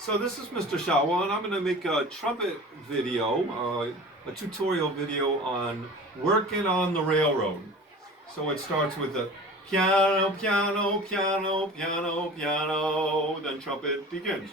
So this is Mr. Shawa, and I'm going to make a trumpet video, a tutorial video on working on the railroad. So it starts with the piano, piano, piano, piano, piano, then trumpet begins.